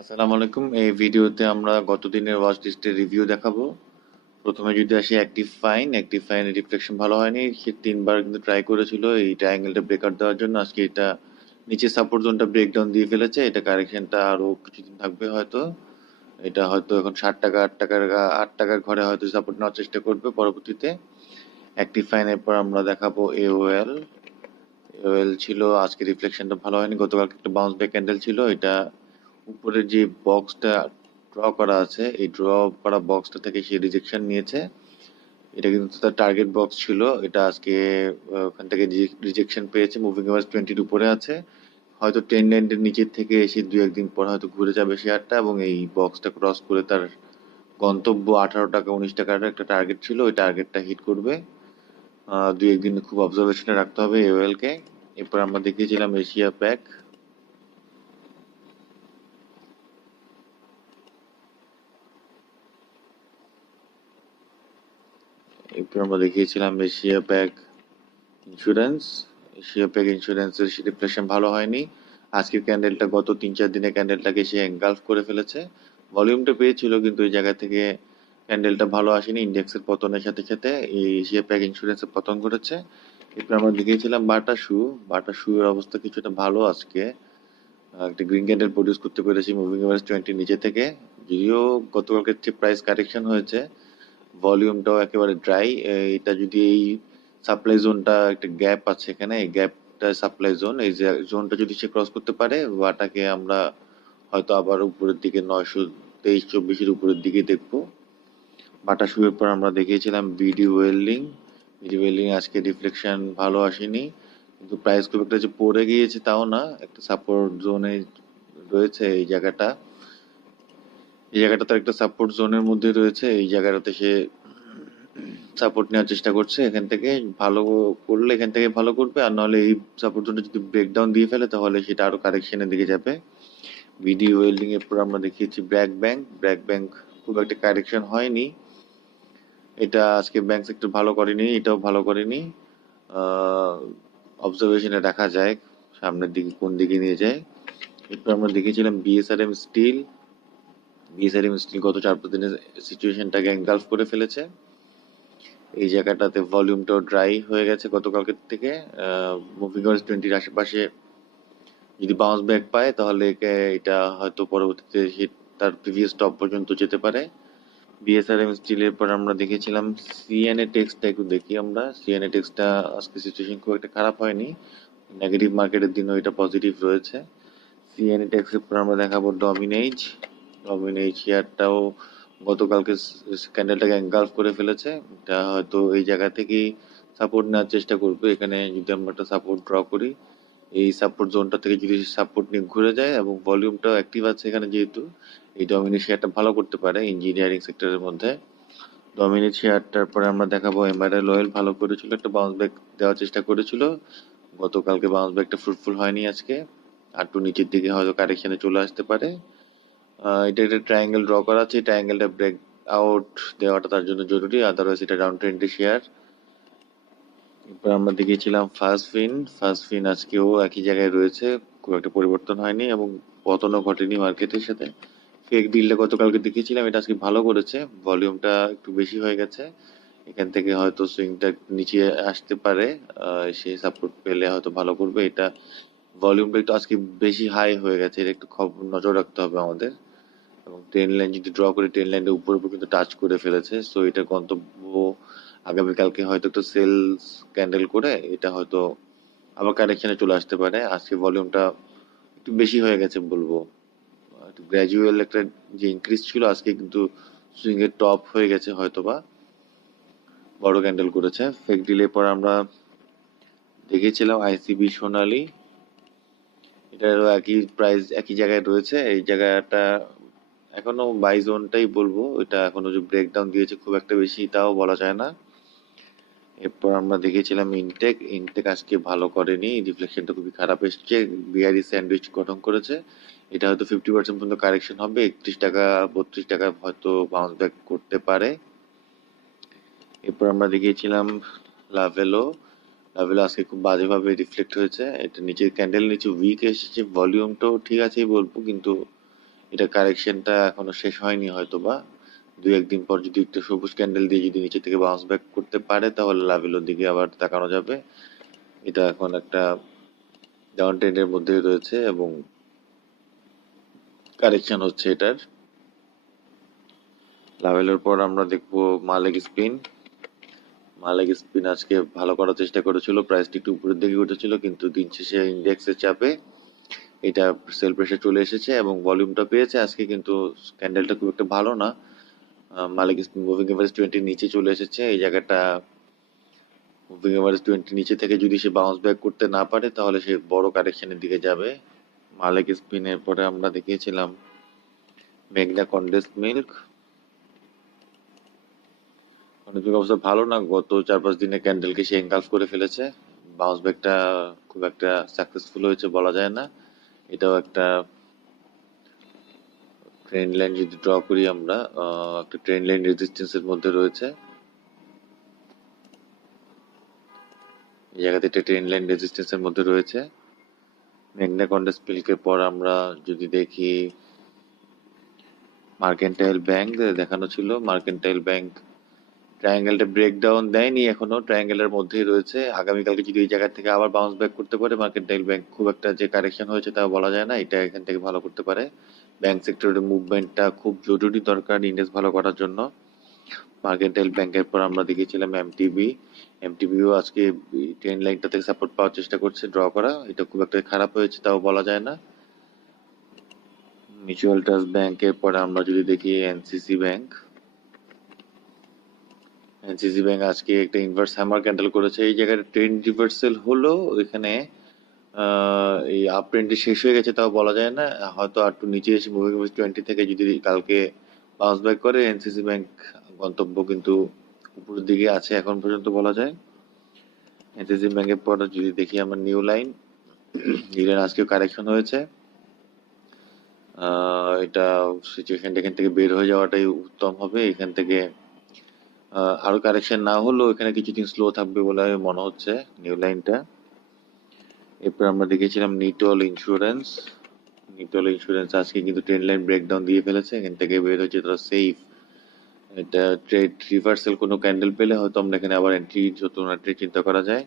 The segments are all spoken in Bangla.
আসসালামু আলাইকুম। এই ভিডিওতে আমরা গত দিনের ওয়াচ লিস্টের রিভিউ দেখাবো। প্রথমে যদি আসি অ্যাক্টিভ ফাইন অ্যাক্টিভ ফাইনের রিফ্লেকশন ভালো হয়নি। সে তিনবার কিন্তু ট্রাই করেছিল এই ট্রায়াঙ্গেলটা ব্রেকআউট দেওয়ার জন্য। আজকে এটা নিচে সাপোর্ট জোনটা ব্রেকডাউন দিয়ে ফেলেছে। এটা কারেকশনটা আরও কিছুদিন থাকবে হয়তো। এটা হয়তো এখন ষাট টাকা, আট টাকার আট টাকার ঘরে হয়তো সাপোর্ট নেওয়ার চেষ্টা করবে পরবর্তীতে। অ্যাক্টিভ ফাইনের পর আমরা দেখাবো এওএল এওএল ছিল, আজকে রিফ্লেকশনটা ভালো হয়নি। গতকালকে একটা বাউন্স ব্যাক ক্যান্ডেল ছিল। এটা উপরে যে বক্সটা ড্র করা আছে, এই ড্র করা বক্সটা থেকে সে রিজেকশন নিয়েছে। এটা কিন্তু তার টার্গেট বক্স ছিল। এটা আজকে ওখান থেকে রিজেকশন পেয়েছে মুভিং এভারেজ টোয়েন্টির উপরে আছে। হয়তো টেন লাইনের নিচের থেকে এসে দু একদিন পর হয়তো ঘুরে যাবে শেয়ারটা এবং এই বক্সটা ক্রস করে তার গন্তব্য আঠারো টাকা, উনিশ টাকার একটা টার্গেট ছিল। ওই টার্গেটটা হিট করবে। দু একদিন খুব অবজারভেশনে রাখতে হবে এওএল কে এরপর আমরা দেখিয়েছিলাম এশিয়া প্যাক এরপর আমরা দেখিয়েছিলাম Asia pack insurance Asia pack ইন্স্যুরেন্সের রিফ্লেকশন ভালো হয়নি। আজকের ক্যান্ডেলটা গত তিন চার দিনের ক্যান্ডেলটাকে সে এনগালফ করে ফেলেছে। ভলিউমটা পেয়েছিল, কিন্তু এই জায়গা থেকে ক্যান্ডেলটা ভালো আসেনি। ইন্ডেক্সের পতনের সাথে সাথে এই এশিয়া প্যাক ইন্স্যুরেন্সের পতন ঘটেছে। এরপর আমরা দেখিয়েছিলাম বাটা শু। বাটা শু এর অবস্থা কিছুটা ভালো আজকে। একটা গ্রিন ক্যান্ডেল প্রডিউস করতে পেরেছি মুভিং এভারেজ টোয়েন্টি নিচে থেকে। যদিও গতকালকে প্রাইস কারেকশন হয়েছে ভলিউমটাও একেবারে ড্রাই এটা যদি এই সাপ্লাই জোনটা একটা গ্যাপ আছে এখানে, এই গ্যাপটা সাপ্লাই জোন এই জোনটা যদি সে ক্রস করতে পারে বাটাকে আমরা হয়তো আবার উপরের দিকে নয়শো তেইশ, চব্বিশের উপরের দিকে দেখব। বাটা শুয়ের পর আমরা দেখিয়েছিলাম বিডি ওয়েল্ডিং। বিডি ওয়েল্ডিং আজকে রিফ্লেকশন ভালো আসেনি, কিন্তু প্রাইস খুব একটা যে পড়ে গিয়েছে তাও না। একটা সাপোর্ট জোনে রয়েছে এই জায়গাটা। এই জায়গাটা তার একটা সাপোর্ট জোনের মধ্যে রয়েছে। এই জায়গাটাতে সে সাপোর্ট নেওয়ার চেষ্টা করছে। এখান থেকে ভালো করলে এখান থেকে ভালো করবে। আর নাহলে এই সাপোর্ট জোনটা যদি ব্রেকডাউন দিয়ে ফেলে, তাহলে সেটা আরও কারেকশনের দিকে যাবে। ভিডিও ওয়েল্ডিং এর পর আমরা দেখিয়েছি ব্র্যাক ব্যাংক ব্র্যাক ব্যাংক খুব একটা কারেকশন হয়নি। এটা আজকে ব্যাংক সেক্টর ভালো করেনি, এটাও ভালো করেনি। অবজারভেশনে দেখা যায়, সামনের দিকে কোন দিকে নিয়ে যায়। এরপর আমরা দেখেছিলাম বিএসআরএম স্টিল বিএসআরএম স্টিল গত চার পাঁচ দিনের সিচুয়েশনটাকে এনগালফ করে ফেলেছে। এই জায়গাটাতে ভলিউমটাও ড্রাই হয়ে গেছে গতকালকের থেকে। মুভিং আওয়ার্স টোয়েন্টির আশেপাশে যদি বাউন্স ব্যাক পায়, তাহলে এটা হয়তো পরবর্তীতে hit তার প্রিভিয়াস টপ পর্যন্ত যেতে পারে। বিএসআরএম স্টিলের পর আমরা দেখেছিলাম সিএনএ টেক্সটা একটু দেখি আমরা। সিএনএ টেক্সটা আজকে সিচুয়েশন খুব একটা খারাপ হয়নি। নেগেটিভ মার্কেটের দিনও এটা পজিটিভ রয়েছে। সিএনএ টেক্সের পর আমরা দেখাবো ডমিনেজ ডমিনেজ শেয়ারটাও গতকালকে ক্যান্ডেলটাকে এনগালফ করে ফেলেছে। এটা হয়তো এই জায়গা থেকেই সাপোর্ট নেওয়ার চেষ্টা করবে। এখানে যদি আমরা একটা সাপোর্ট ড্র করি, এই সাপোর্ট জোনটা থেকে যদি সাপোর্ট নিয়ে ঘুরে যায় এবং ভলিউমটাও অ্যাক্টিভ আছে এখানে যেহেতু, এই ডমিনেট শেয়ারটা ভালো করতে পারে ইঞ্জিনিয়ারিং সেক্টরের মধ্যে। ডমিনেট শেয়ারটার পরে আমরা দেখাবো এমআরএল অয়েল ভালো করেছিল, একটা বাউন্স ব্যাক দেওয়ার চেষ্টা করেছিল। গতকালকে বাউন্স ব্যাকটা ফ্রুটফুল হয়নি আজকে। আর একটু নিচের দিকে হয়তো কারেকশনে চলে আসতে পারে। এটা একটা ট্রায়াঙ্গেল ড্র করা আছে। ট্রায়াঙ্গেলটা ব্রেক আউট দেওয়াটা তার জন্য জরুরি। আদারওয়াইজ এটা ডাউন ট্রেন্ডি শেয়ার এরপর আমরা দেখিয়েছিলাম ফার্স্ট ফিন ফার্স্ট ফিন আজকেও একই জায়গায় রয়েছে। খুব একটা পরিবর্তন হয়নি এবং পতনও ঘটেনি মার্কেটের সাথে। ফেক ডিলটা গতকালকে দেখিয়েছিলাম। এটা আজকে ভালো করেছে। ভলিউমটা একটু বেশি হয়ে গেছে। এখান থেকে হয়তো সুইংটা নিচে আসতে পারে। সে সাপোর্ট পেলে হয়তো ভালো করবে। এটা ভলিউমটা একটু আজকে বেশি হাই হয়ে গেছে। এটা একটু খবর নজর রাখতে হবে আমাদের। এবং ট্রেন লাইন যদি ড্র করে ট্রেন লাইনটা উপর উপর কিন্তু টাচ করে ফেলেছে সো এটা গন্তব্য আগামীকালকে হয়তো একটু সেলস ক্যান্ডেল করে এটা হয়তো আবার কারেকশনে চলে আসতে পারে। আজকে ভলিউমটা একটু বেশি হয়ে গেছে বলব। গ্র্যাজুয়াল একটা যে ইনক্রিজ ছিল, আজকে কিন্তু সুইং এর টপ হয়ে গেছে হয়তো বা বড় ক্যান্ডেল করেছে। ফেক ডিলে পর আমরা দেখেছিলাম আইসিবি সোনালি। এটারও একই প্রাইস একই জায়গায় রয়েছে। এই জায়গাটা এখনও বাই জোনটাই বলব। এটা এখনও যে ব্রেকডাউন দিয়েছে খুব একটা বেশি তাও বলা যায় না। এরপর আমরা দেখেছিলাম ইনটেক ইনটেক আজকে ভালো করেনি। রিফ্লেকশনটা খুবই খারাপ এসছে। বিআরই স্যান্ডউইচ গঠন করেছে। এটা হয়তো ফিফটি পার্সেন্ট পর্যন্ত কারেকশন হবে। একত্রিশ টাকা, বত্রিশ টাকা হয়তো বাউন্স ব্যাক করতে পারে। এরপর আমরা দেখিয়েছিলাম লাভেলো লাভেলো আজকে খুব বাজেভাবে রিফ্লেক্ট হয়েছে। এটা নিচের ক্যান্ডেল নিচে উইক এসেছে। ভলিউমটাও ঠিক আছেই বলব, কিন্তু এটা কারেকশনটা এখনও শেষ হয়নি হয়তো বা দুই, একদিন পর যদি একটু সবুজ ক্যান্ডেল দিয়ে যদি নিচে থেকে বাউন্স ব্যাক করতে পারে, তাহলে লাভেলোর দিকে আবার তাকানো যাবে। এটা এখন একটা ডাউন ট্রেন্ডের মধ্যে রয়েছে এবং কারেকশন হচ্ছে এটার। লাভেলের পর আমরা দেখব মালিক স্পিন মালিক স্পিন আজকে ভালো করার চেষ্টা করেছিল প্রাইসটি একটু উপরের দিকে উঠেছিল, কিন্তু দিন শেষে ইন্ডেক্সের চাপে এটা সেল প্রেশার চলে এসেছে এবং ভলিউমটা পেয়েছে। আজকে কিন্তু ক্যান্ডেলটা খুব একটা ভালো না। মালিক মুভিং এভারেজ টোয়েন্টি নিচে চলে এসেছে। এই জায়গাটা মুভিং এভারেজ টোয়েন্টি নিচে থেকে যদি সে বাউন্স ব্যাক করতে না পারে, তাহলে সে বড় কারেকশনের দিকে যাবে। মালিক স্পিনের পরে আমরা দেখিয়েছিলাম মেঘনা কন্ডেন্স মিল্ক অবস্থা ভালো না, গত চার পাঁচ দিনে ক্যান্ডেলকে সে এনগালফ করে ফেলেছে। বাউন্স ব্যাকটা খুব একটা সাকসেসফুল হয়েছে বলা যায় না। এটাও একটা ট্রেন লাইন যদি ড্র করি আমরা একটা ট্রেন লাইন রেজিস্ট্যান্সের মধ্যে রয়েছে। জায়গাতে একটা ট্রেন লাইন রেজিস্ট্যান্সের মধ্যে রয়েছে। মেঘনা মিল্কের পর আমরা যদি দেখি মার্কেন্টাইল ব্যাংক দেখানো ছিল। মার্কেন্টাইল ব্যাংক ট্রায়াঙ্গেলটা ব্রেকডাউন দেয়নি, এখনও ট্রায়াঙ্গেলের মধ্যেই রয়েছে। আগামীকালকে যদি এই জায়গা থেকে আবার বাউন্স ব্যাক করতে পারে মার্কেন্টাইল ব্যাংক খুব একটা যে কারেকশন হয়েছে তা বলা যায় না, এটা এখান থেকে ভালো করতে পারে। ব্যাংক সেক্টরের মুভমেন্টটা খুব জরুরি দরকার ইন্ডেক্স ভালো করার জন্য। মার্কেন্টাইল ব্যাংকের পর আমরা দেখেছিলাম এমটিবি এমটিবিও আজকে ট্রেন লাইনটা থেকে সাপোর্ট পাওয়ার চেষ্টা করছে ড্র করা। এটা খুব একটা খারাপ হয়েছে তাও বলা যায় না। মিউচুয়াল ট্রাস্ট ব্যাংকের পরে আমরা যদি দেখি এনসিসি ব্যাংক এনসিসি ব্যাংক আজকে একটা ইনভার্স হ্যামার ক্যান্ডেল করেছে। এই জায়গায় ট্রেন্ড রিভার্সাল হলো এখানে এই আপ ট্রেন্ডটি শেষ হয়ে গেছে তাও বলা যায় না। হয়তো আর একটু নিচে এসে মুভিং টোয়েন্টি থেকে যদি কালকে বাউন্স ব্যাক করে এনসিসি ব্যাংক গন্তব্য কিন্তু উপরের দিকে আছে এখন পর্যন্ত বলা যায়। এনসিসি ব্যাংকের পর যদি দেখি আমার নিউ লাইন নিউ লাইন আজকে কারেকশন হয়েছে এটা সিচুয়েশন এখান থেকে বের হয়ে যাওয়াটাই উত্তম হবে। এখান থেকে আহ, আরও কারেকশন না হলেও এখানে কিছুদিন স্লো থাকবে বলে মনে হচ্ছে নিউ লাইনটা এরপর আমরা দেখেছিলাম নিটল ইন্স্যুরেন্স নিটল ইন্স্যুরেন্স আজকে কিন্তু ট্রেন লাইন ব্রেকডাউন দিয়ে ফেলেছে। এখান থেকে বের হচ্ছে তারা সেফ এটা ট্রেড রিভার্সাল কোনো ক্যান্ডেল পেলে হয়তো আমরা এখানে আবার এন্ট্রি নতুন ট্রেড চিন্তা করা যায়।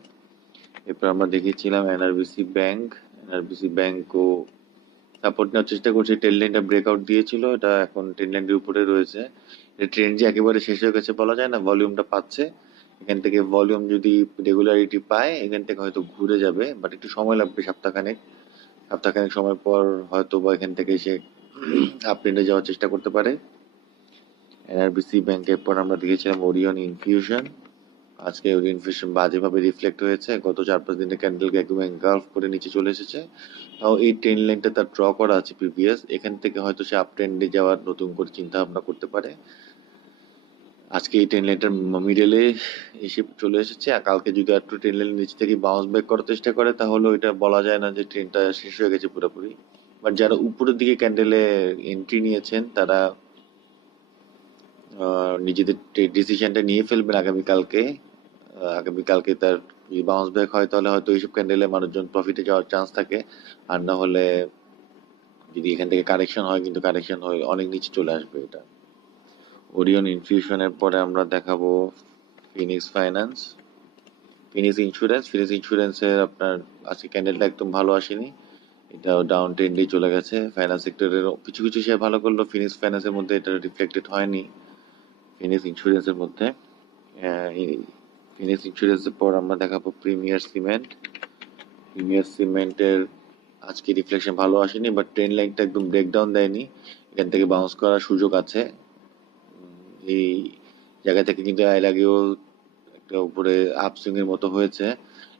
এরপর আমরা দেখেছিলাম এনআরবিসি ব্যাংক এনআরবিসি ব্যাংকও সাপোর্ট নেওয়ার চেষ্টা করছে ট্রেন লাইনটা ব্রেকআউট দিয়েছিল, এটা এখন ট্রেন লাইনের উপরে রয়েছে। ট্রেন যে একেবারে শেষ হয়ে গেছে বলা যায় না ভলিউমটা পাচ্ছে। এখান থেকে ভলিউম যদি রেগুলারিটি পায়, এখান থেকে হয়তো ঘুরে যাবে বাট একটু সময় লাগবে সপ্তাহখানেক। সপ্তাহখানেক সময় পর হয়তো বা এখান থেকে সে আপট্রেন্ডে যাওয়ার চেষ্টা করতে পারে। এনআরবিসি ব্যাংকের পর আমরা দেখেছিলাম ওরিয়ন ইনফিউশন আজকে ওরিয়ন ইনফিউশন বাজেভাবে রিফ্লেক্ট হয়েছে। গত চার পাঁচ দিনের ক্যান্ডেলকে একদম এনগালফ করে নিচে চলে এসেছে। তাও এই ট্রেন লাইনটা তার ড্র করা আছে প্রিভিয়াস এখান থেকে হয়তো সে আপ ট্রেন্ডে যাওয়ার নতুন করে চিন্তা ভাবনা করতে পারে। আজকে এই ট্রেন লাইনটার মিডলে এসে চলে এসেছে। আর কালকে যদি একটু ট্রেন লাইন নিচে থেকে বাউন্স ব্যাক করার চেষ্টা করে, তাহলে এটা বলা যায় না যে ট্রেনটা শেষ হয়ে গেছে পুরোপুরি। বাট যারা উপরের দিকে ক্যান্ডেলে এন্ট্রি নিয়েছেন, তারা নিজেদের ডিসিশনটা নিয়ে ফেলবেন আগামীকালকে। আগামীকালকে তার যদি বাউন্স ব্যাক হয়, তাহলে হয়তো এইসব ক্যান্ডেলে মানুষজন প্রফিটে যাওয়ার চান্স থাকে। আর না হলে যদি এখান থেকে কারেকশন হয়, কিন্তু কারেকশন হয় অনেক নিচে চলে আসবে এটা। ওরিয়ন ইনফিউশনের পরে আমরা দেখাবো Phoenix finance Phoenix insurance Phoenix ইন্স্যুরেন্সের আপনার আজকে ক্যান্ডেলটা একদম ভালো আসেনি। এটাও ডাউন ট্রেন্ডেই চলে গেছে। ফাইন্যান্স সেক্টরের কিছু কিছু শেয়ার ভালো করল। ফিনিক্স ফাইন্যান্সের মধ্যে এটা রিফ্লেক্টেড হয়নি। ফিনিক্স ইন্স্যুরেন্সের মধ্যে। ফিনিক্স ইন্স্যুরেন্সের পর আমরা দেখাবো প্রিমিয়ার সিমেন্ট প্রিমিয়ার সিমেন্টের আজকে রিফ্লেকশন ভালো আসেনি বাট ট্রেন লাইনটা একদম ব্রেকডাউন দেয়নি। এখান থেকে বাউন্স করার সুযোগ আছে। এই জায়গা থেকে কিন্তু এর আগেও একটা উপরে এর মতো হয়েছে।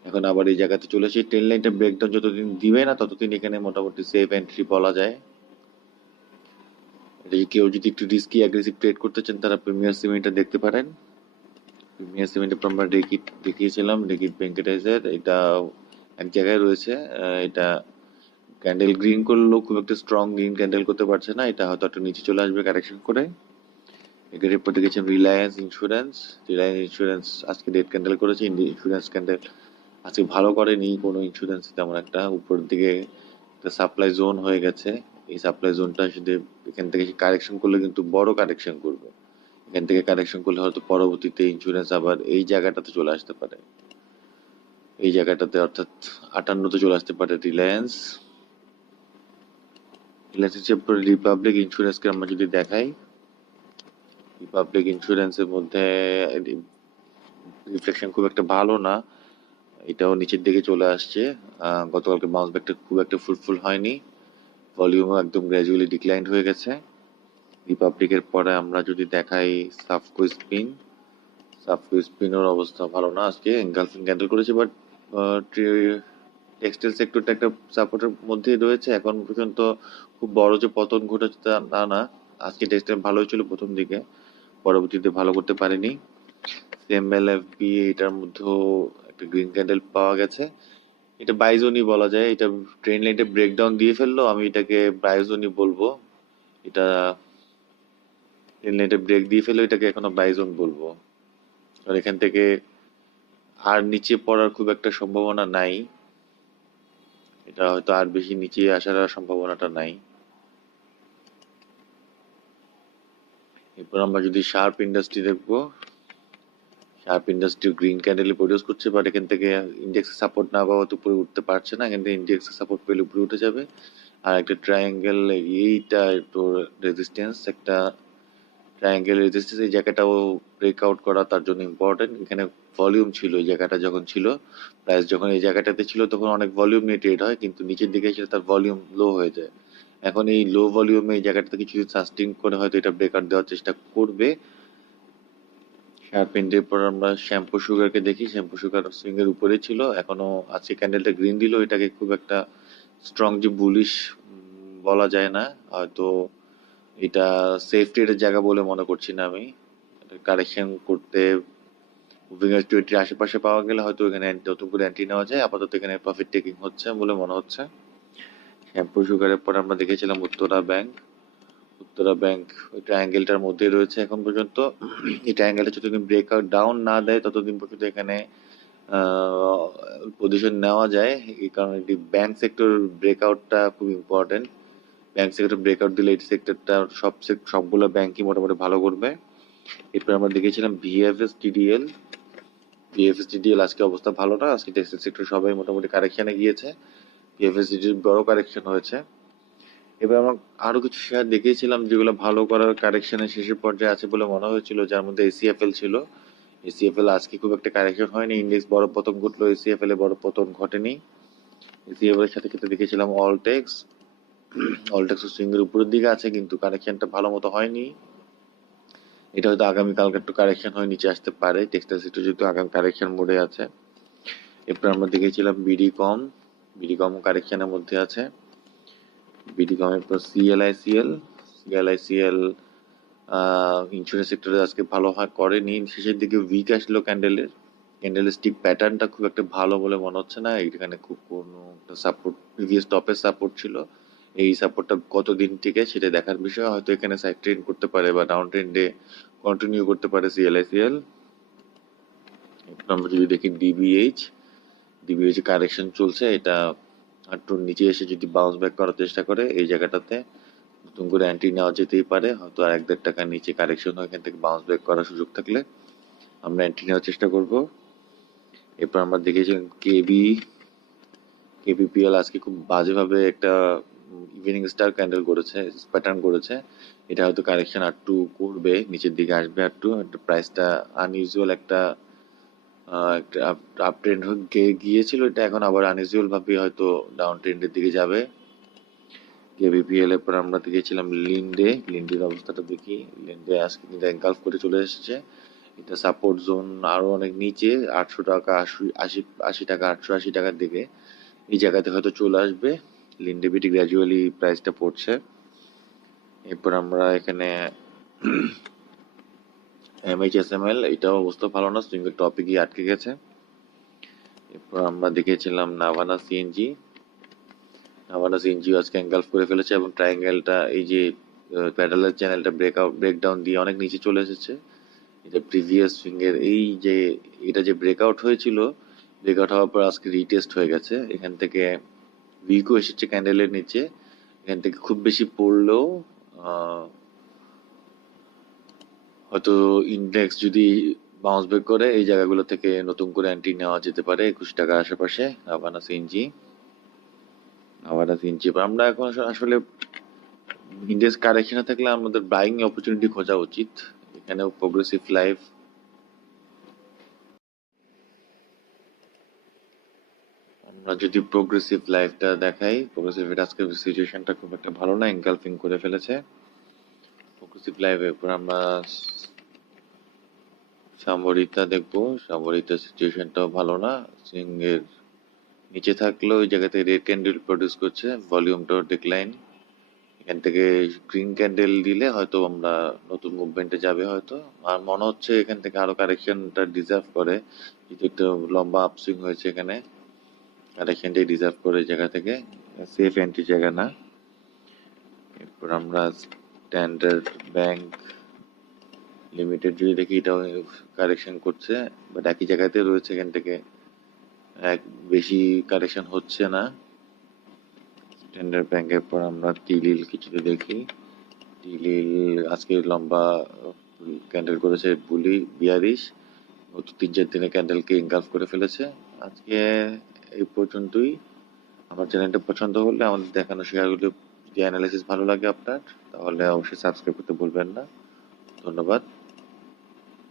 এখন আবার এই জায়গাতে চলে এসে ট্রেন লাইনটা ব্রেকডাউন যতদিন দিবে না, ততদিন এখানে মোটামুটি সেফ এন্ট্রি বলা যায়। কেউ যদি একটু রিস্কি অ্যাগ্রেসিভ ট্রেড করতে চান, তারা প্রিমিয়ার সিমেন্টটা দেখতে পারেন। দেখিয়েছিলাম ভেঙ্কটেজের এটা এক জায়গায় রয়েছে এটা ক্যান্ডেল গ্রিন করলেও খুব একটা স্ট্রং গ্রিন ক্যান্ডেল করতে পারছে না, এটা হয়তো নিচে চলে আসবে কারেকশন করে। এখানে দেখেছেন রিলায়েন্স ইন্স্যুরেন্স রিলায়েন্স ইন্স্যুরেন্স আজকে ডেট ক্যান্ডেল করেছে ইন্স্যুরেন্স ক্যান্ডেল আজকে ভালো করেনি, কোনো ইন্স্যুরেন্স তেমন একটা উপরের দিকে একটা সাপ্লাই জোন হয়ে গেছে। এই সাপ্লাই জোনটা যদি এখান থেকে কারেকশন করলে কিন্তু বড় কারেকশন করবে। এখান থেকে কারেকশন করলে হয়তো পরবর্তীতে ইন্স্যুরেন্স আবার এই জায়গাটাতে চলে আসতে পারে। এই জায়গাটাতে অর্থাৎ আটান্নতে চলে আসতে পারে রিলায়েন্স রিলায়েন্স হিসেবে পরে রিপাবলিক ইন্স্যুরেন্সকে আমরা যদি দেখাই রিপাবলিক ইন্স্যুরেন্সের মধ্যে রিফ্লেকশন খুব একটা ভালো না, এটাও নিচের দিকে চলে আসছে। গতকালকে বাউন্স ব্যাকটা খুব একটা ফ্রুটফুল হয়নি। ভলিউমও একদম গ্র্যাজুয়ালি ডিক্লাইন হয়ে গেছে। রিপাবলিকের পরে আমরা যদি দেখাই সাফকো স্পিন সাফকো স্পিনের অবস্থা ভালো না। আজকে এনগালফিং ক্যান্ডেল করেছে বাট টেক্সটাইল সেক্টরটা একটা সাপোর্টের মধ্যেই রয়েছে। এখন পর্যন্ত খুব বড় যে পতন ঘটেছে তা না না। আজকে টেক্সটাইল ভালোই ছিল প্রথম দিকে, পরবর্তীতে ভালো করতে পারেনি। সিএমএল এফবি এটার মধ্যেও একটা গ্রিন ক্যান্ডেল পাওয়া গেছে। এটা বাইজনই বলা যায়। এটা ট্রেন লাইনটা ব্রেকডাউন দিয়ে ফেলল। আমি এটাকে বাইজনই বলব। এটা লাইনটা ব্রেক দিয়ে ফেলল এটাকে এখনও বাইজন বলব। আর এখান থেকে আর নিচে পড়ার খুব একটা সম্ভাবনা নাই। এটা হয়তো আর বেশি নিচে আসার সম্ভাবনাটা নাই। এরপর আমরা যদি শার্প ইন্ডাস্ট্রি দেখব sharp industry green candle produce করছে বাট এখান থেকে ইন্ডেক্সে সাপোর্ট না পাওয়া তো উপরে উঠতে পারছে না। এখান থেকে ইন্ডেক্সে সাপোর্ট পেলে উপরে উঠে যাবে। আর একটা ট্রায়াঙ্গেল এইটা একটু রেজিস্ট্যান্স একটা ট্রায়াঙ্গেল রেজিস্ট্যান্স এই জায়গাটাও ব্রেকআউট করা তার জন্য ইম্পর্টেন্ট এখানে ভলিউম ছিল, এই জায়গাটা যখন ছিল প্রাইস যখন এই জায়গাটাতে ছিল, তখন অনেক ভলিউম নিয়ে ট্রেড হয়, কিন্তু নিচের দিকে এসে তার ভলিউম লো হয়ে যায়। এখন এই লো ভলিউমে এই জায়গাটাতে কিছু সাস্টেন করে হয়তো এটা ব্রেকআউট দেওয়ার চেষ্টা করবে। শার্প ইন্ডের পর আমরা শ্যাম্পু সুগারকে দেখি। শ্যাম্পু সুগার এর উপরে ছিল, এখনও আজকে ক্যান্ডেলটা গ্রিন দিল এটাকে খুব একটা স্ট্রং যে বুলিশ বলা যায় না। হয়তো এটা সেফ ট্রেডের জায়গা বলে মনে করছি না আমি। কারেকশন করতে টোয়েন্টির আশেপাশে পাওয়া গেলে হয়তো এখানে নতুন করে এন্ট্রি নেওয়া যায়। আপাতত এখানে প্রফিট টেকিং হচ্ছে বলে মনে হচ্ছে। শ্যাম্পু সুগারের পর আমরা দেখেছিলাম উত্তরা ব্যাংক উত্তরা ব্যাংক ওই ট্রায়াঙ্গেলটার মধ্যে রয়েছে এখন পর্যন্ত। এই ট্রায়াঙ্গেলটা যতদিন ব্রেকআউট ডাউন না দেয়, ততদিন পর্যন্ত এখানে পজিশন নেওয়া যায়। এই কারণে ব্যাংক সেক্টর ব্রেকআউটটা খুব ইম্পর্টেন্ট ব্যাংক সেক্টর ব্রেকআউট দিলে এই সেক্টরটা সব সবগুলো ব্যাংকই মোটামুটি ভালো করবে। এরপর আমরা দেখেছিলাম ভিএফএস টিডিএল ভিএফএস টিডিএল আজকে অবস্থা ভালো না, আজকে টেক্সটাইল সেক্টর সবাই মোটামুটি কারেকশনে গিয়েছে। ভিএফএস টিডিএল বড় কারেকশন হয়েছে। এবার আমরা আরও কিছু শেয়ার দেখিয়েছিলাম যেগুলো ভালো করার কারেকশনের শেষের পর্যায়ে আছে বলে মনে হয়েছিল, যার মধ্যে এসিএফএল ছিল। এসিএফএল আজকে খুব একটা কারেকশন হয়নি ইন্ডেক্স বড় পতন ঘটলো এসিএফএল এ বড় পতন ঘটেনি। এসিএফএল এর সাথে সাথে দেখেছিলাম অলটেক্স অলটেক্স সুইং এর উপরের দিকে আছে, কিন্তু কারেকশনটা ভালো মতো হয়নি। এটা হয়তো আগামী কালকে একটু কারেকশন হয়ে নিচে আসতে পারে। টেক্সটাইল সেক্টর যেহেতু আগামী কারেকশন মোডে আছে। এরপর আমরা দেখেছিলাম বিডি কম বিডি কম কারেকশনের মধ্যে আছে। বিডি কমের পর সিএলআইসিএল সিএলআইসিএল ইন্স্যুরেন্স সেক্টরে আজকে ভালো হয়, করেনি। শেষের দিকে উইক আসলো ক্যান্ডেলের ক্যান্ডেলের স্টিক প্যাটার্নটা খুব একটা ভালো বলে মনে হচ্ছে না। এখানে খুব কোনো একটা সাপোর্ট প্রিভিয়াস টপের সাপোর্ট ছিল। এই সাপোর্টটা কতদিন থেকে সেটা দেখার বিষয়। হয়তো এখানে সাইড ট্রেন্ড করতে পারে বা ডাউন ট্রেন্ডে কন্টিনিউ করতে পারে সিএলআইসিএল আমরা যদি দেখি ডিবিএইচ ডিবিএইচ কারেকশন চলছে, এটা একটু নিচে এসে যদি বাউন্স ব্যাক করার চেষ্টা করে, এই জায়গাটাতে নতুন করে অ্যান্টি নেওয়া যেতেই পারে। হয়তো আর এক দেড় টাকা নিচে কারেকশন হয়, এখান থেকে বাউন্স ব্যাক করার সুযোগ থাকলে আমরা অ্যান্টি নেওয়ার চেষ্টা করব। এরপর আমরা দেখেছিলাম কেবি কেবিপিএল আজকে খুব বাজেভাবে একটা ইভিনিং স্টার ক্যান্ডেল করেছে প্যাটার্ন করেছে। এটা হয়তো কারেকশন আর টু করবে, নিচের দিকে আসবে আর টু প্রাইসটা আনইউজুয়াল একটা আপ ট্রেন্ড গিয়েছিল। এটা এখন আবার আনইউজুয়াল ভাবে হয়তো ডাউন ট্রেন্ডের দিকে যাবে। কেবিপিএল এর পর আমরা দেখেছিলাম লিন্ডে লিন্ডের অবস্থাটা দেখি। লিন্ডে আজকে কিন্তু এনকালফ করে চলে এসেছে। এটা সাপোর্ট জোন আরও অনেক নিচে, আটশো টাকা আশি আশি টাকা, আটশো আশি টাকার দিকে। এই জায়গাতে হয়তো চলে আসবে। লিন্ডে বিটি গ্র্যাজুয়ালি প্রাইসটা পড়ছে। এরপর আমরা এখানে এমএইচএসএমএল এটাও অবস্থা ভালো না সুইং এর টপে গিয়ে আটকে গেছে। এরপর আমরা দেখেছিলাম নাভানা সিএনজি নাভানা সিএনজি আজকে এঙ্গালফ করে ফেলেছে এবং ট্রায়াঙ্গেলটা এই যে প্যাডালের চ্যানেলটা ব্রেক আউট ব্রেকডাউন দিয়ে অনেক নিচে চলে এসেছে। এটা প্রিভিয়াস সুইং এর এই যে, এটা যে ব্রেকআউট হয়েছিল ব্রেকআউট হওয়ার পর আজকে রিটেস্ট হয়ে গেছে। এখান থেকে উইকও এসেছে ক্যান্ডেলের নিচে। এখান থেকে খুব বেশি পড়লেও হয়তো ইন্ডেক্স যদি বাউন্স ব্যাক করে, এই জায়গাগুলো থেকে নতুন করে এন্ট্রি নেওয়া যেতে পারে একুশ টাকার আশেপাশে আবানা সিএনজি আবানা সিএনজি আমরা এখন আসলে ইন্ডেক্স কারেকশনে থাকলে আমাদের বাইং অপরচুনিটি খোঁজা উচিত। এখানেও প্রোগ্রেসিভ লাইফ যদি প্রোগ্রেসিভ লাইফটা দেখাই প্রোগ্রেসিভ আজকে সিচুয়েশনটা খুব একটা ভালো না এনগালফিং করে ফেলেছে। প্রোগ্রেসিভ লাইফের উপর আমরা সামরিতা দেখব। সামরিতা সিচুয়েশনটাও ভালো না। সুইং এর নিচে থাকলেও ওই জায়গাতে রেড ক্যান্ডেল প্রডিউস করছে ভলিউমটাও ডিক্লাইন এখান থেকে গ্রিন ক্যান্ডেল দিলে হয়তো আমরা নতুন মুভমেন্টে যাবে হয়তো। আর মনে হচ্ছে এখান থেকে আরও কারেকশনটা ডিজার্ভ করে। যেহেতু একটা লম্বা আপসুইং হয়েছে এখানে। কারেকশনটাই ডিজার্ভ করে জায়গা থেকে সেফ এন্ট্রি জায়গা না। এরপর আমরা স্ট্যান্ডার্ড ব্যাংক লিমিটেড যদি দেখি, এটাও কারেকশন করছে বাট একই জায়গাতে রয়েছে এখান থেকে। এক, বেশি কারেকশন হচ্ছে না। স্ট্যান্ডার্ড ব্যাংকের পর আমরা টিলিল কিছুতে দেখি। টিলিল আজকে লম্বা ক্যান্ডেল করেছে বুলি বিয়ারিশ গত তিন চার দিনে ক্যান্ডেলকে ইনগালফ করে ফেলেছে। আজকে এই পর্যন্তই। আমার চ্যানেলটা পছন্দ হলে আমাদের দেখানো শেয়ারগুলো, যদি অ্যানালাইসিস ভালো লাগে আপনার, তাহলে অবশ্যই সাবস্ক্রাইব করতে ভুলবেন না। ধন্যবাদ।